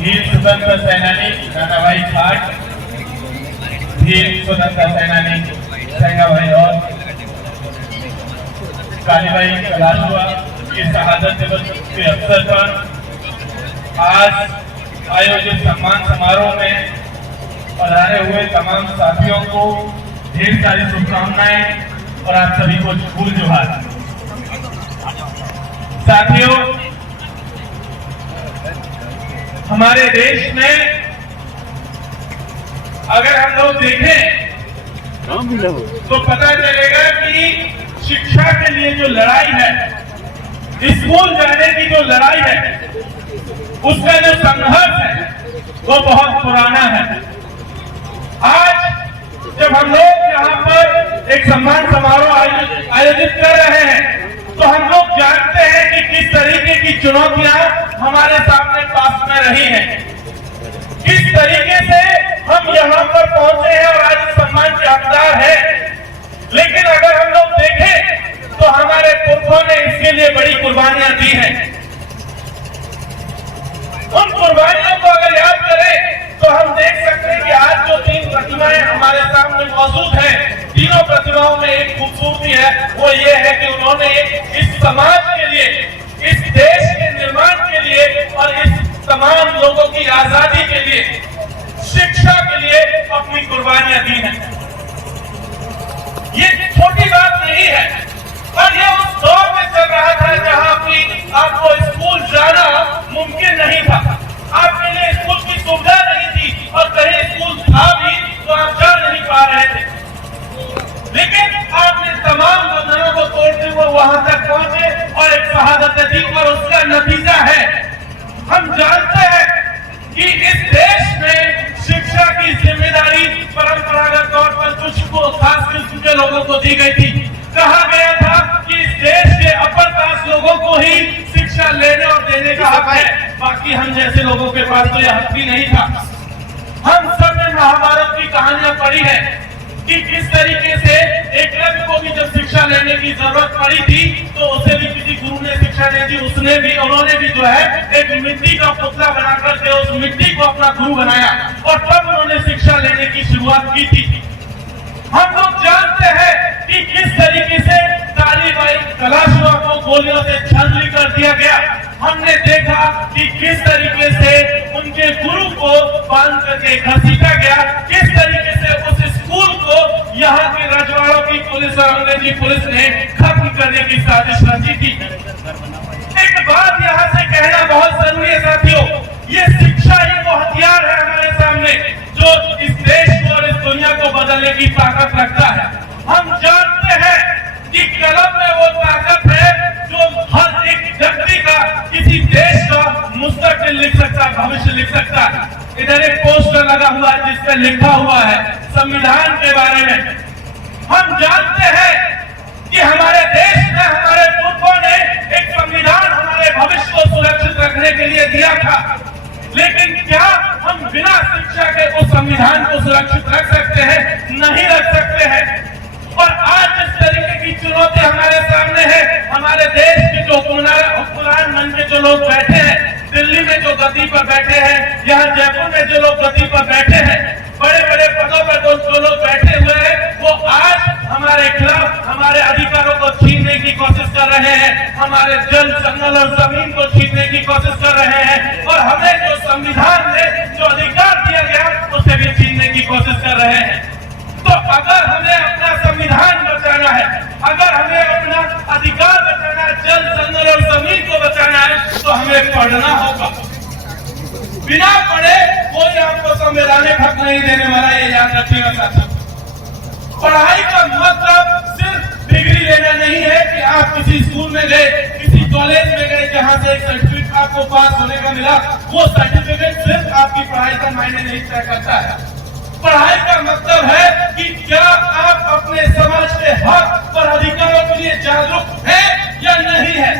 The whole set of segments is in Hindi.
वीर स्वतंत्र सेनानी नानाभाई खाट, वीर स्वतंत्र सेनानी सेंगाभाई और कालीबाई कलाशुआ की शहादत दिवस के अवसर पर आज आयोजित सम्मान समारोह में पधारे हुए तमाम साथियों को ढेर सारी शुभकामनाएं और आप सभी को फूल जोहार। साथियों, हमारे देश में अगर हम लोग देखें तो पता चलेगा कि शिक्षा के लिए जो लड़ाई है, स्कूल जाने की जो लड़ाई है, उसका जो संघर्ष है वो बहुत पुराना है। आज जब हम लोग यहाँ पर एक सम्मान समारोह आयोजित कर रहे हैं तो हम लोग जानते हैं कि किस तरीके की चुनौतियां हमारे सामने पास में रही हैं, किस तरीके से हम यहाँ पर पहुंचे हैं और आज सम्मान के हकदार हैं। लेकिन अगर हम लोग देखें तो हमारे पुरखों ने इसके लिए बड़ी कुर्बानियां दी हैं। उन कुर्बानियों को अगर याद करें तो हम देख सकते हैं कि आज जो 3 प्रतिमाएं हमारे सामने मौजूद हैं, तीनों प्रतिमाओं में एक खूबसूरती है, वो ये है कि उन्होंने इस समाज के लिए, इस देश के निर्माण के लिए और इस तमाम लोगों की आजादी के लिए, शिक्षा के लिए अपनी कुर्बानियां दी हैं। ये छोटी बात नहीं है और ये उस दौर में चल रहा था जहां की आपको स्कूल जाना मुमकिन नहीं था, आपके लिए स्कूल की सुविधा नहीं थी और कहीं स्कूल था भी तो आप जा नहीं पा रहे थे। लेकिन आपने तमाम बंधनों को तोड़ते हुए वहां तक पहुंचे और एक शहादत दी और उसका नतीजा है, हम जानते हैं कि इस देश में शिक्षा की जिम्मेदारी परंपरागत तौर पर कुछ को खास किस्म के लोगों को दी गई थी। कहा गया था कि इस देश के अपर क्लास लोगों को ही शिक्षा लेने और देने का हक है, बाकी हम जैसे लोगों के पास तो यह हक भी नहीं था। हम सब ने महाभारत की कहानियां पढ़ी है कि किस तरीके से एकलव्य को भी जब शिक्षा लेने की जरूरत पड़ी थी तो उसे भी किसी गुरु ने शिक्षा नहीं दी, उन्होंने भी जो है एक मिट्टी का पुतला बनाकर के उस मिट्टी को अपना गुरु बनाया और तब उन्होंने शिक्षा लेने की शुरुआत की थी। हम लोग जानते हैं कि किस तरीके से कालीबाई कलाशुआ को गोलियों से छानबीन कर दिया गया। हमने देखा कि किस तरीके से उनके गुरु को बांध करके घसीटा गया, किस तरीके से उस स्कूल को यहाँ के रजवाड़ों की पुलिस और अंग्रेजी पुलिस ने खत्म करने की साजिश रची थी। एक बात यहाँ से कहना बहुत जरूरी है साथियों, ये शिक्षा ही वो हथियार है हमारे सामने जो इस देश को और इस दुनिया को बदलने की ताकत रखता है। हम जानते हैं कि कलम में वो ताकत है जो हर एक व्यक्ति का, किसी देश का मुस्तकबिल लिख सकता है, भविष्य लिख सकता है। इधर एक पोस्टर लगा हुआ है जिसपे लिखा हुआ है संविधान के बारे में। हम जानते हैं कि हमारे देश में हमारे पुरखों ने एक संविधान हमारे भविष्य को सुरक्षित रखने के लिए दिया था, लेकिन क्या हम बिना शिक्षा के उस संविधान को सुरक्षित रख सकते हैं? नहीं रख सकते हैं। और आज जिस तरीके की चुनौती हमारे सामने है, हमारे देश के जो हुक्मरान मन के जो लोग बैठे हैं, दिल्ली में जो गद्दी पर बैठे हैं, यहाँ जयपुर में जो लोग गद्दी पर बैठे हैं, बड़े बड़े पदों पर जो लोग बैठे हुए हैं, वो आज हमारे खिलाफ हमारे अधिकारों को छीनने की कोशिश कर रहे हैं, हमारे जल जंगल और जमीन को छीनने की कोशिश कर रहे हैं और हमें जो संविधान में जो अधिकार दिया गया उसे भी छीनने की कोशिश कर रहे हैं। तो अगर हमें अपना संविधान बचाना है, अगर हमें अपना अधिकार बचाना है, जल जंगल और जमीन को बचाना है, तो हमें पढ़ना होगा। बिना पढ़े कोई आपको संवैधानिक हक नहीं देने वाला, ये याद रखिएगा साथियों। पढ़ाई का मतलब सिर्फ डिग्री लेना नहीं है कि आप किसी स्कूल में गए, किसी कॉलेज में गए जहां से एक सर्टिफिकेट आपको पास होने का मिला, वो सर्टिफिकेट सिर्फ आपकी पढ़ाई का मायने नहीं तय करता है। पढ़ाई का मतलब है कि क्या आप अपने समाज के हक और अधिकारों के लिए जागरूक हैं या नहीं है।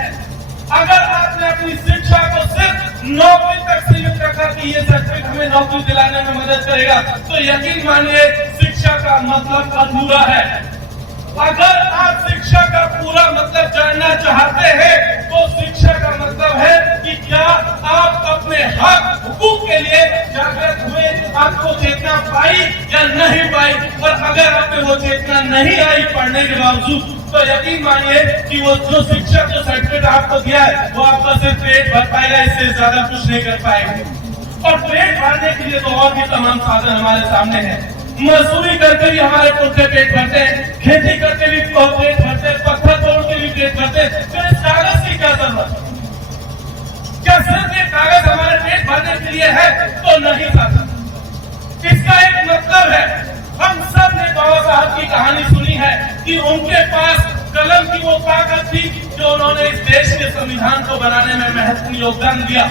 अगर आपने अपनी शिक्षा को सिर्फ नौकरी तक सीमित रखा कि ये सर्टिफिकेट हमें नौकरी दिलाने में मदद करेगा, तो यकीन मानिए शिक्षा का मतलब अधूरा है। अगर आप शिक्षा का पूरा मतलब जानना चाहते हैं तो शिक्षा का मतलब है कि क्या आप अपने हक हुकूक के आपको चेतना पाई या नहीं पाई, और अगर आप में वो चेतना नहीं आई पढ़ने के बावजूद, तो यकीन मानिए कि वो जो शिक्षा जो सर्टिफिकेट आपको दिया है वो आपका सिर्फ पेट भर पाएगा, इससे ज्यादा कुछ नहीं कर पाएगा। और पेट भरने के लिए तो और भी तमाम साधन हमारे सामने हैं। मजदूरी करके भी हमारे पुरखे पेट भरते हैं, खेती करके भी पेट भरते हैं, पत्थर तोड़ के भी पेट भरते हैं। तो इस कागज की क्या जरूरत? क्या सिर्फ ये कागज हमारे पेट भरने के लिए है? तो नहीं साहब, इसका एक मतलब है। हम सब ने बाबा साहब की कहानी सुनी है कि उनके पास कलम की वो ताकत थी जो उन्होंने इस देश के संविधान को बनाने में महत्वपूर्ण योगदान दिया।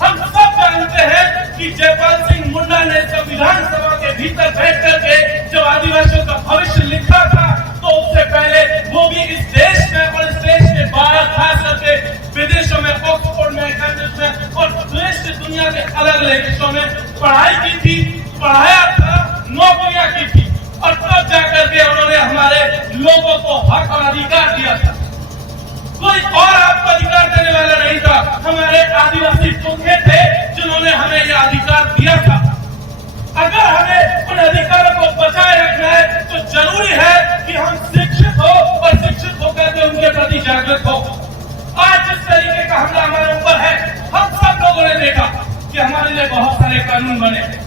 हम सब जानते हैं कि जयपाल सिंह मुंडा ने संविधान सभा के भीतर बैठ करके जब आदिवासियों का भविष्य लिखा था, तो उससे पहले वो भी इस देश में और इस देश के बाहर, खास करके विदेशों में, ऑक्सफोर्ड में, कैम्ब्रिज में और देश की दुनिया के अलग अलग देशों में पढ़ाई की थी, पढ़ाया था, नौकरियां की थी, और तब जाकर के उन्होंने हमारे लोगों को हक और अधिकार दिया था। कोई और आपको अधिकार देने वाला नहीं था, हमारे आदिवासी पुरखे थे जिन्होंने हमें यह अधिकार दिया था। अगर हमें उन अधिकारों को बचाए रखना है तो जरूरी है कि हम शिक्षित हो, और शिक्षित होकर के उनके प्रति जागृत हो। आज जिस तरीके का हमला हमारे ऊपर है, हम सब लोगों ने देखा कि हमारे लिए बहुत सारे कानून बने।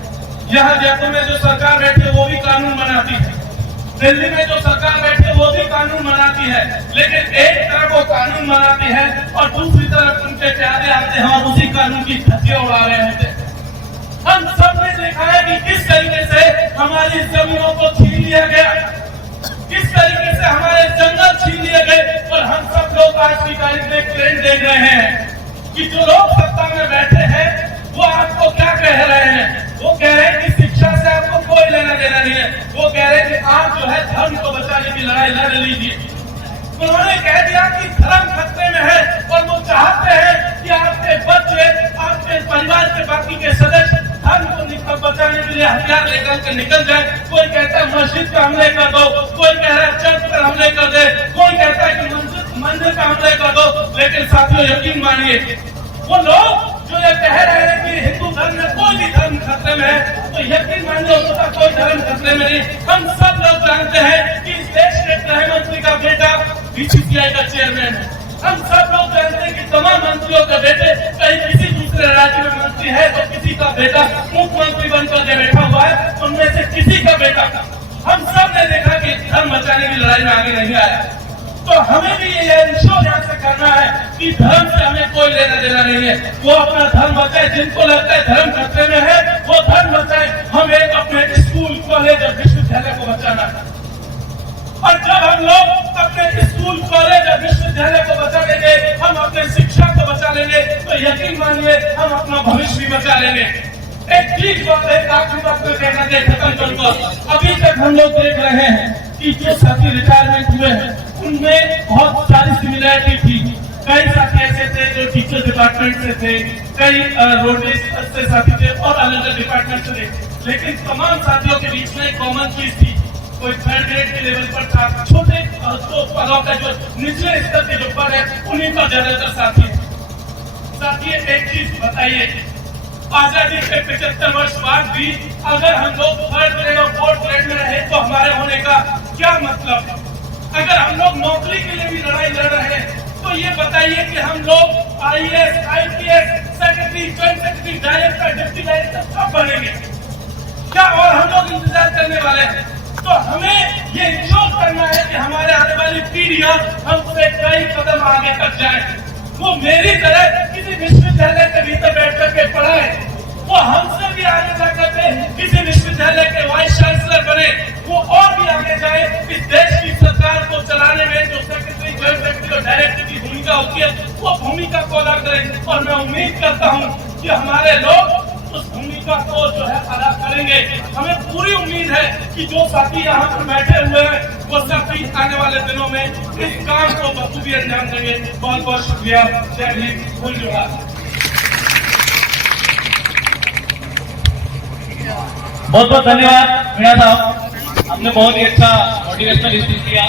यहाँ जयपुर में जो सरकार बैठी है वो भी कानून बनाती है, दिल्ली में जो सरकार बैठी है वो भी कानून बनाती है, लेकिन एक तरफ वो कानून बनाती है और दूसरी तरफ उनके प्यादे आते हैं और उसी कानून की धज्जियां उड़ा रहे होते हैं। हम सब ने देखा है कि किस तरीके से हमारी जमीनों को छीन लिया गया, किस तरीके से हमारे जंगल छीन लिए गए, और हम सब लोग आज की तारीख में ट्रेंड देख रहे हैं कि जो लोग सत्ता में बैठे हैं वो आपको क्या कह रहे हैं। वो कह रहे हैं कि शिक्षा से आपको कोई लेना देना नहीं है, वो कह रहे हैं कि आप जो है धर्म को बचाने की लड़ाई लड़ लीजिए। उन्होंने कह दिया कि धर्म खतरे में है, और वो चाहते हैं कि आपके बच्चे, आपके परिवार के बाकी के सदस्य धर्म को बचाने के लिए हथियार लेकर के निकल जाए। कोई कहता है मस्जिद पर हमले कर दो, कोई कह रहा है चर्च पर हमले कर दे, कोई कहता है कि मंदिर पर हमले कर दो। लेकिन साथियों यकीन मानिए, वो लोग जो ये कह रहे हैं कि हिंदू धर्म में कोई भी धर्म खतरे में है, तो यकीन मानिए उसका कोई धर्म खतरे में नहीं। हम सब लोग जानते हैं कि इस देश के गृह मंत्री का बेटा बीसीसीआई का चेयरमैन है। हम सब लोग जानते हैं कि तमाम मंत्रियों का बेटे कहीं किसी दूसरे राज्य में मंत्री है, तो किसी का बेटा मुख्यमंत्री बनकर के बैठा हुआ है, उनमें से किसी का बेटा। हम सब ने देखा कि धर्म बचाने की लड़ाई में आगे नहीं आया। तो हमें भी ये इंश्योर यहाँ से करना है कि धर्म से हमें कोई लेना देना नहीं है। वो अपना धर्म बचाए, जिनको लगता है धर्म खतरे में है वो धर्म बचाए। हमें अपने स्कूल, कॉलेज और विश्वविद्यालय को बचाना है, और जब हम लोग अपने स्कूल, कॉलेज और विश्वविद्यालय को बचा लेंगे, हम अपने शिक्षा को बचा लेंगे, तो यकीन मानिए हम अपना भविष्य भी बचा लेंगे। एक चीज बात है, आखिरी बात में कहना है, खत्म करूंगा। अभी तक हम लोग देख रहे हैं कि जो साथी रिटायरमेंट हुए हैं उनमें बहुत सारी सिमिलैरिटी थी। कई साथी ऐसे थे जो टीचर डिपार्टमेंट से थे, कई रोडवेज से साथी थे और अलग अलग डिपार्टमेंट से थे, लेकिन तमाम साथियों के बीच में एक कॉमन चीज थी। कोई थर्ड ग्रेड के लेवल पर था, छोटे पदों का जो निचले स्तर के जो पद है उन्हीं पर ज्यादातर साथी है। साथी एक चीज बताइए, आजादी के 75 वर्ष बाद भी अगर हम लोग थर्ड ग्रेड और फोर्थ ग्रेड में रहे तो हमारे होने का क्या मतलब? अगर हम लोग नौकरी के लिए भी लड़ाई लड़ रहे हैं तो ये बताइए कि हम लोग IAS, IPS, secretary, joint secretary, director, deputy director कब बनेंगे? क्या और हम लोग इंतजार करने वाले हैं? तो हमें ये इंश्योर करना है कि हमारे आने वाली पीढ़ियां हमसे कई कदम आगे तक जाए। वो मेरी तरह किसी विश्वविद्यालय के भीतर बैठ करके पढ़ाए, वो हमसे भी आगे जाकर के किसी विश्वविद्यालय के वाइस चांसलर बने, वो और भी आगे जाए। इस देश की सरकार को चलाने में जो सेक्रेटरी, जॉइंट सेक्रेटरी और डायरेक्टर की भूमिका होती है वो भूमिका को अदा करें, और मैं उम्मीद करता हूँ कि हमारे लोग उस भूमिका को जो है अदा करेंगे। हमें पूरी उम्मीद है कि जो साथी यहाँ पर बैठे हुए हैं वो साथी आने वाले दिनों में इस काम को बखूबी अंजाम देंगे। बहुत बहुत शुक्रिया। जय हिंद, जय जोहार। बहुत बहुत धन्यवाद मीणा साहब, आपने बहुत ही अच्छा मोटिवेशनल स्पीच दिया।